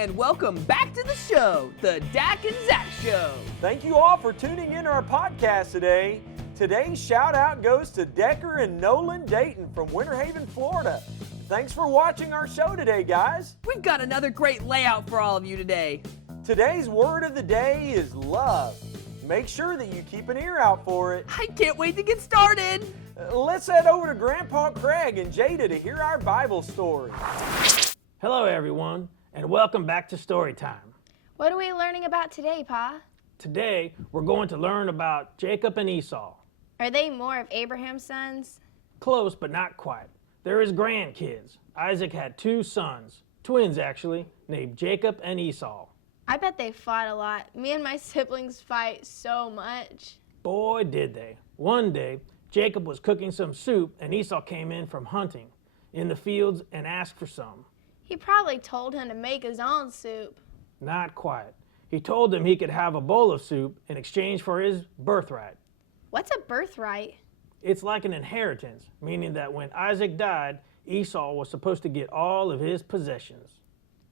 and welcome back to the show, the Dak and Zak Show. Thank you all for tuning in to our podcast today. Today's shout out goes to Decker and Nolan Dayton from Winter Haven, Florida. Thanks for watching our show today, guys. We've got another great layout for all of you today. Today's word of the day is love. Make sure that you keep an ear out for it. I can't wait to get started. Let's head over to Grandpa Craig and Jada to hear our Bible story. Hello everyone, and welcome back to Story Time. What are we learning about today, Pa? Today, we're going to learn about Jacob and Esau. Are they more of Abraham's sons? Close, but not quite. They're his grandkids. Isaac had two sons, twins actually, named Jacob and Esau. I bet they fought a lot. Me and my siblings fight so much. Boy, did they. One day, Jacob was cooking some soup and Esau came in from hunting in the fields and asked for some. He probably told him to make his own soup. Not quite. He told him he could have a bowl of soup in exchange for his birthright. What's a birthright? It's like an inheritance, meaning that when Isaac died, Esau was supposed to get all of his possessions.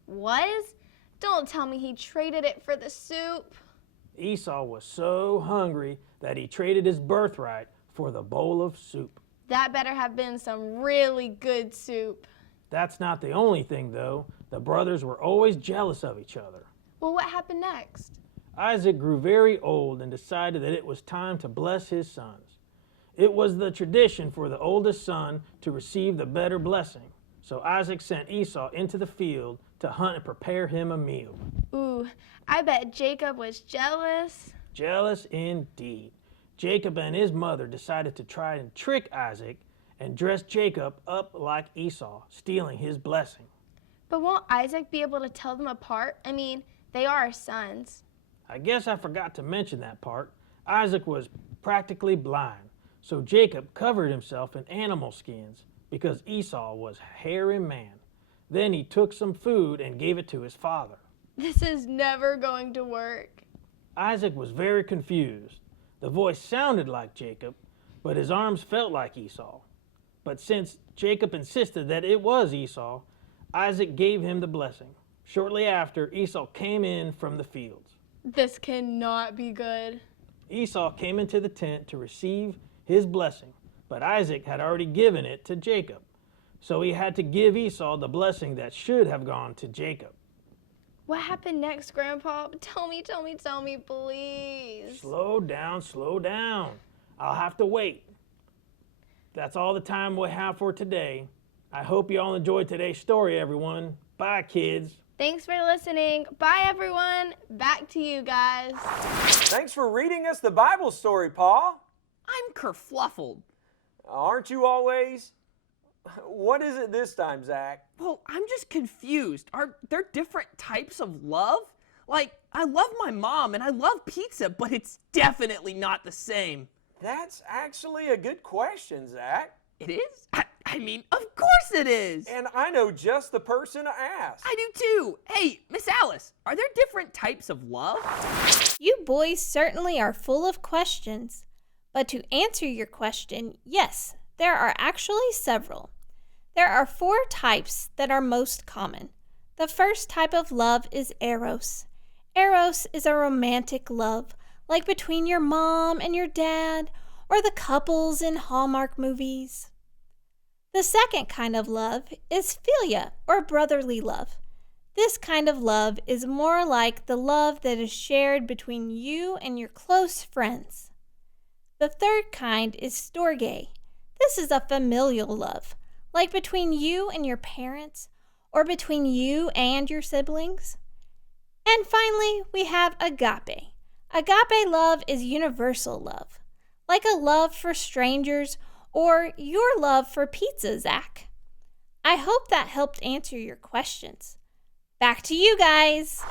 Was? Don't tell me he traded it for the soup. Esau was so hungry that he traded his birthright for the bowl of soup. That better have been some really good soup. That's not the only thing, though. The brothers were always jealous of each other. Well, what happened next? Isaac grew very old and decided that it was time to bless his sons. It was the tradition for the oldest son to receive the better blessing. So Isaac sent Esau into the field to hunt and prepare him a meal. Ooh, I bet Jacob was jealous. Jealous indeed. Jacob and his mother decided to try and trick Isaac and dress Jacob up like Esau, stealing his blessing. But won't Isaac be able to tell them apart? I mean, they are his sons. I guess I forgot to mention that part. Isaac was practically blind, so Jacob covered himself in animal skins because Esau was a hairy man. Then he took some food and gave it to his father. This is never going to work. Isaac was very confused. The voice sounded like Jacob, but his arms felt like Esau. But since Jacob insisted that it was Esau, Isaac gave him the blessing. Shortly after, Esau came in from the fields. This cannot be good. Esau came into the tent to receive his blessing, but Isaac had already given it to Jacob. So he had to give Esau the blessing that should have gone to Jacob. What happened next, Grandpa? Tell me, please. Slow down. I'll have to wait. That's all the time we have for today. I hope you all enjoyed today's story, everyone. Bye, kids. Thanks for listening. Bye, everyone. Back to you guys. Thanks for reading us the Bible story, Paul. I'm kerfluffled. Aren't you always? What is it this time, Zach? Well, I'm just confused. Are there different types of love? Like, I love my mom and I love pizza, but it's definitely not the same. That's actually a good question, Zach. It is? I mean, of course it is. And I know just the person to ask. I do too. Hey, Miss Alice, are there different types of love? You boys certainly are full of questions. But to answer your question, yes, there are actually several. There are 4 types that are most common. The first type of love is eros. Eros is a romantic love, like between your mom and your dad, or the couples in Hallmark movies. The second kind of love is philia, or brotherly love. This kind of love is more like the love that is shared between you and your close friends. The third kind is storge. This is a familial love, like between you and your parents, or between you and your siblings. And finally, we have agape. Agape love is universal love, like a love for strangers or your love for pizza, Zach. I hope that helped answer your questions. Back to you guys.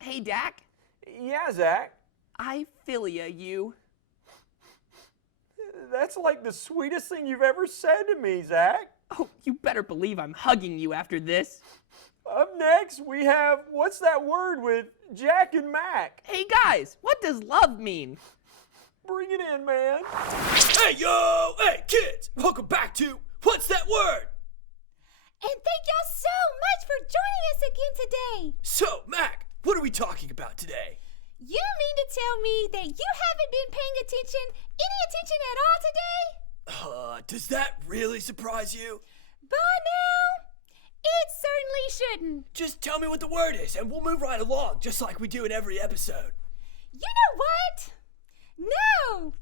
Hey, Dak. Yeah, Zach. I philia you. That's like the sweetest thing you've ever said to me, Zach. Oh, you better believe I'm hugging you after this. Up next, we have, what's that word with Jack and Mac? Hey, guys, what does love mean? Bring it in, man. Hey, yo! Hey, kids! Welcome back to What's That Word? And thank y'all so much for joining us again today. So, Mac, what are we talking about today? You mean to tell me that you haven't been paying any attention at all today? Does that really surprise you? By now, it certainly shouldn't. Just tell me what the word is and we'll move right along, just like we do in every episode. You know what? No!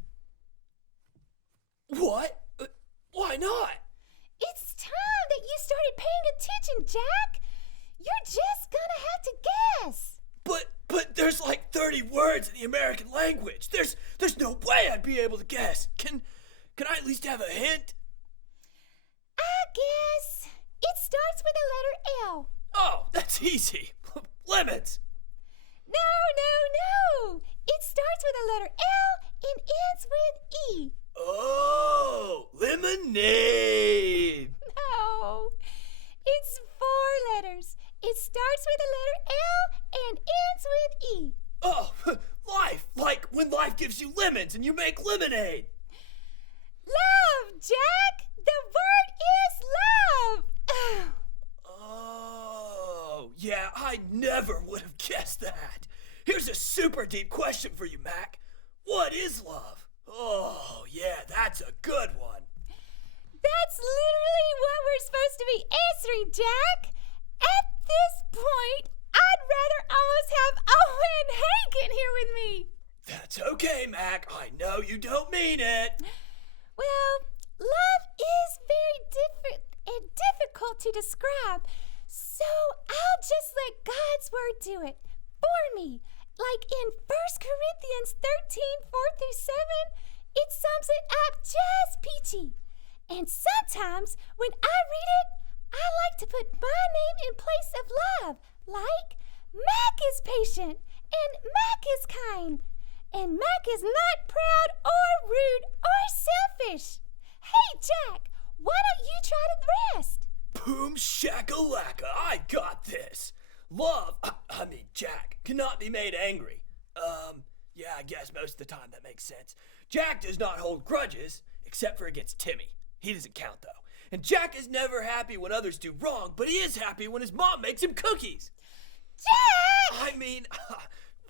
What? Why not? It's time that you started paying attention, Jack. You're just gonna have to guess. But there's like 30 words in the American language. There's no way I'd be able to guess. Can I at least have a hint? I guess it starts with the letter L. Oh, that's easy. Lemons. No. It starts with the letter L and ends with E. Oh, lemonade. No, it's 4 letters. It starts with the letter L and ends with E. Oh, life. Like when life gives you lemons and you make lemonade. Love, Jack. The word is love. Oh, yeah, I never would have guessed that. Here's a super deep question for you, Mac. What is love? Oh, yeah, that's a good one. That's literally what we're supposed to be answering, Jack. At this point, I'd rather almost have Owen and Hank in here with me. That's okay, Mac. I know you don't mean it. Well, love is very difficult to describe, so I'll just let God's word do it for me. Like in 1 Corinthians 13:4-7, it sums it up just peachy. And sometimes when I read it, I like to put my name in place of love, like Mac is patient, and Mac is kind, and Mac is not proud or rude or selfish. Hey, Jack, why don't you try the rest? Boom shakalaka, I got this. Love, Jack, cannot be made angry. Yeah, I guess most of the time that makes sense. Jack does not hold grudges, except for against Timmy. He doesn't count, though. And Jack is never happy when others do wrong, but he is happy when his mom makes him cookies. Jack!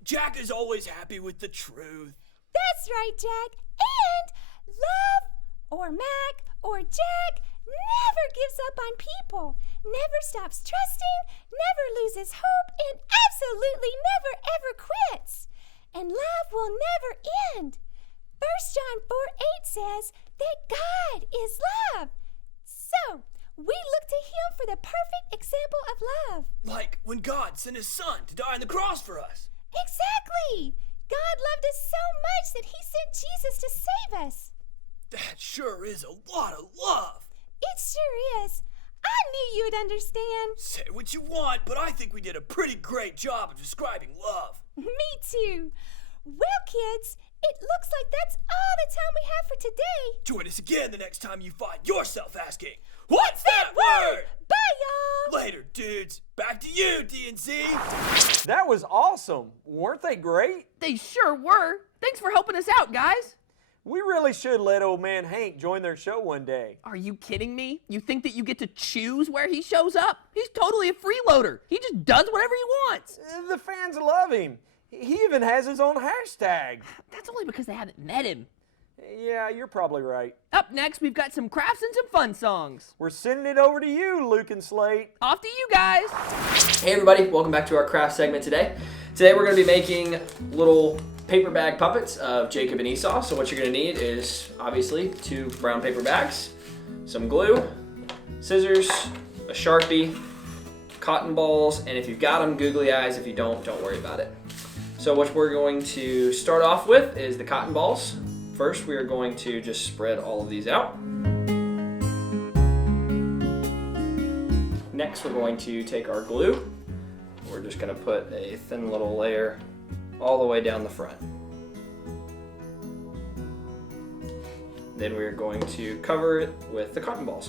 Jack is always happy with the truth. That's right, Jack. And love, or Mac, or Jack never gives up on people, never stops trusting, never loses hope, and absolutely never ever quits. And love will never end. 1 John 4:8 says that God is love. So, we look to him for the perfect example of love. Like when God sent his son to die on the cross for us. Exactly! God loved us so much that he sent Jesus to save us. That sure is a lot of love. It sure is. I knew you would understand. Say what you want, but I think we did a pretty great job of describing love. Me too. Well, kids, it looks like that's all the time we have for today. Join us again the next time you find yourself asking, what's that word? Bye, y'all. Later, dudes. Back to you, D&Z. That was awesome. Weren't they great? They sure were. Thanks for helping us out, guys. We really should let old man Hank join their show one day. Are you kidding me? You think that you get to choose where he shows up? He's totally a freeloader. He just does whatever he wants. The fans love him. He even has his own hashtag. That's only because they haven't met him. Yeah, you're probably right. Up next, we've got some crafts and some fun songs. We're sending it over to you, Luke and Slate. Off to you guys. Hey everybody, welcome back to our craft segment today. Today we're going to be making little paper bag puppets of Jacob and Esau. So what you're going to need is obviously 2 brown paper bags, some glue, scissors, a Sharpie, cotton balls, and if you've got them, googly eyes. If you don't worry about it. So what we're going to start off with is the cotton balls. First, we are going to just spread all of these out. Next, we're going to take our glue. We're just going to put a thin little layer all the way down the front. Then we're going to cover it with the cotton balls.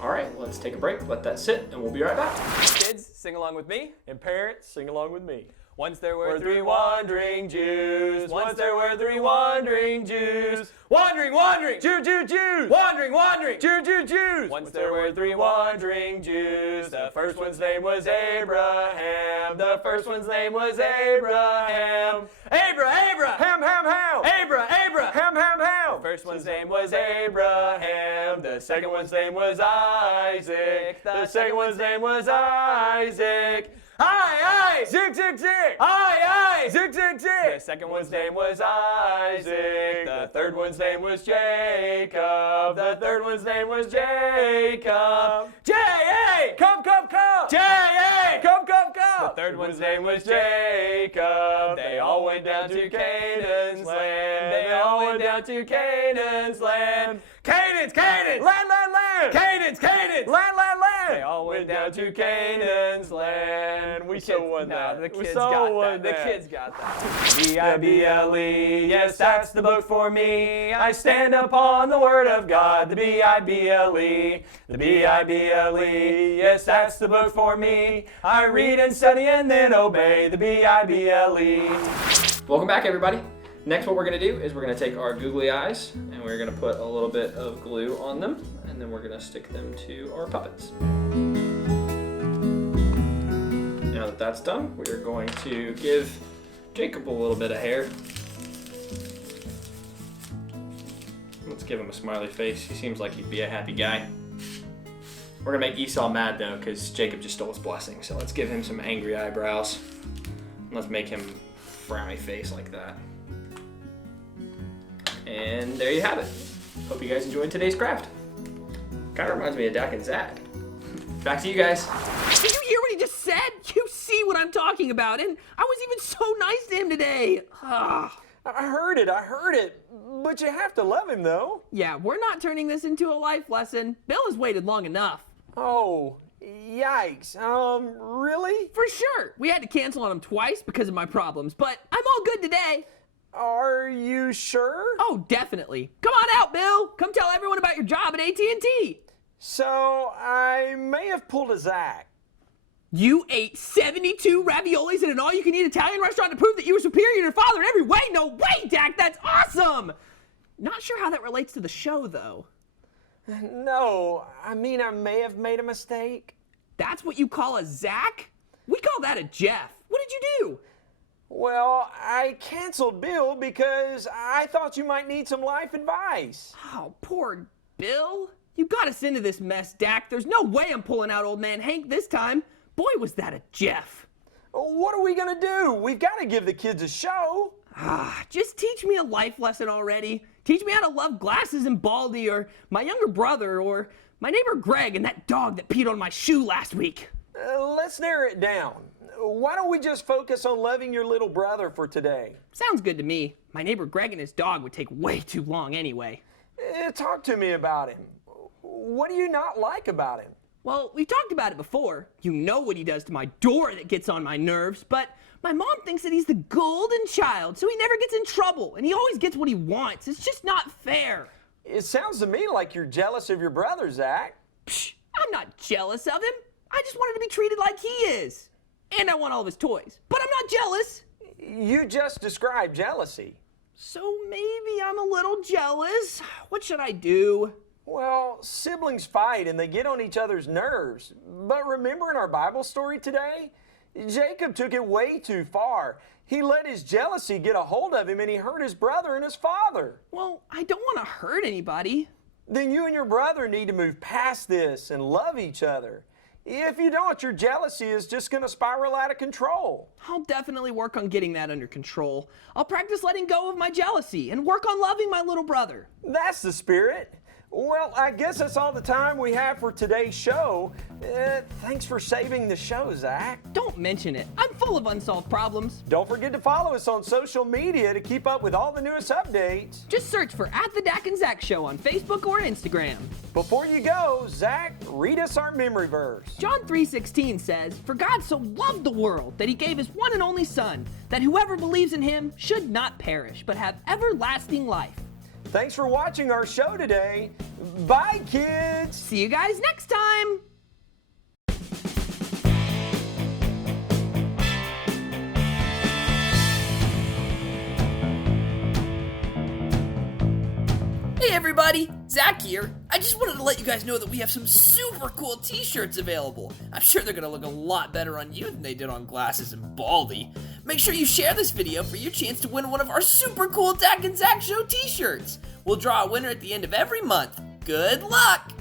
All right, let's take a break, let that sit, and we'll be right back. Kids, sing along with me. And parents, sing along with me. Once there were 3 wandering Jews. Once there were 3 wandering Jews. Wandering, wandering, Jews. wandering, wandering. Jews. Once there were 3 wandering Jews. The first one's name was Abraham. The first one's name was Abraham. Ham. The first one's name was Abraham. The second one's name was Isaac. The second one's name was Isaac. Aye. Zig. Aye. Zig. The second one's name was Isaac. The third one's name was Jacob. The third one's name was Jacob. J-A. Come. J-A. Come. The third one's name was Jacob. They all went down to Canaan's land. They all went down to Canaan's land. Cadence. Land. Cadence. Land. They all went down to Canaan's land. We so won that. The kids We got so that. won The that. kids got that. B-I-B-L-E, yes, that's the book for me. I stand upon the word of God, the B-I-B-L-E. The B-I-B-L-E, yes, that's the book for me. I read and study and then obey, the B-I-B-L-E. Welcome back, everybody. Next, what we're going to do is we're going to take our googly eyes and we're going to put a little bit of glue on them, and then we're going to stick them to our puppets. Now that that's done, we're going to give Jacob a little bit of hair. Let's give him a smiley face. He seems like he'd be a happy guy. We're gonna make Esau mad though, because Jacob just stole his blessing. So let's give him some angry eyebrows. Let's make him frowny face like that. And there you have it. Hope you guys enjoyed today's craft. Kind of reminds me of Dak and Zak. Back to you guys. Did you hear what he just said? You see what I'm talking about, and I was even so nice to him today. Ah. I heard it. But you have to love him, though. Yeah, we're not turning this into a life lesson. Bill has waited long enough. Oh, yikes. Really? For sure. We had to cancel on him twice because of my problems, but I'm all good today. Are you sure? Oh, definitely. Come on out, Bill. Come tell everyone about your job at AT&T. So, I may have pulled a Zak. You ate 72 raviolis at an all-you-can-eat Italian restaurant to prove that you were superior to your father in every way? No way, Dak. That's awesome. Not sure how that relates to the show, though. No, I mean, I may have made a mistake. That's what you call a Zak? We call that a Jeff. What did you do? Well, I canceled Bill because I thought you might need some life advice. Oh, poor Bill. You got us into this mess, Dak. There's no way I'm pulling out old man Hank this time. Boy, was that a Jeff. What are we gonna do? We've got to give the kids a show. Just teach me a life lesson already. Teach me how to love glasses and Baldy, or my younger brother, or my neighbor Greg and that dog that peed on my shoe last week. Let's narrow it down. Why don't we just focus on loving your little brother for today? Sounds good to me. My neighbor Greg and his dog would take way too long anyway. Talk to me about him. What do you not like about him? Well, we've talked about it before. You know what he does to my door that gets on my nerves, but my mom thinks that he's the golden child, so he never gets in trouble, and he always gets what he wants. It's just not fair. It sounds to me like you're jealous of your brother, Zak. Psh, I'm not jealous of him. I just want him to be treated like he is. And I want all of his toys, but I'm not jealous. You just described jealousy. So maybe I'm a little jealous. What should I do? Well, siblings fight and they get on each other's nerves. But remember in our Bible story today? Jacob took it way too far. He let his jealousy get a hold of him and he hurt his brother and his father. Well, I don't want to hurt anybody. Then you and your brother need to move past this and love each other. If you don't, your jealousy is just going to spiral out of control. I'll definitely work on getting that under control. I'll practice letting go of my jealousy and work on loving my little brother. That's the spirit. Well, I guess that's all the time we have for today's show. Thanks for saving the show, Zak. Don't mention it. I'm full of unsolved problems. Don't forget to follow us on social media to keep up with all the newest updates. Just search for @The Dak and Zak Show on Facebook or Instagram. Before you go, Zak, read us our memory verse. John 3:16 says, "For God so loved the world that he gave his one and only Son, that whoever believes in him should not perish, but have everlasting life." Thanks for watching our show today. Bye, kids. See you guys next time. everybody, Zach here. I just wanted to let you guys know that we have some super cool t-shirts available. I'm sure they're gonna look a lot better on you than they did on Glasses and Baldy. Make sure you share this video for your chance to win one of our super cool Dak and Zak Show t-shirts. We'll draw a winner at the end of every month. Good luck!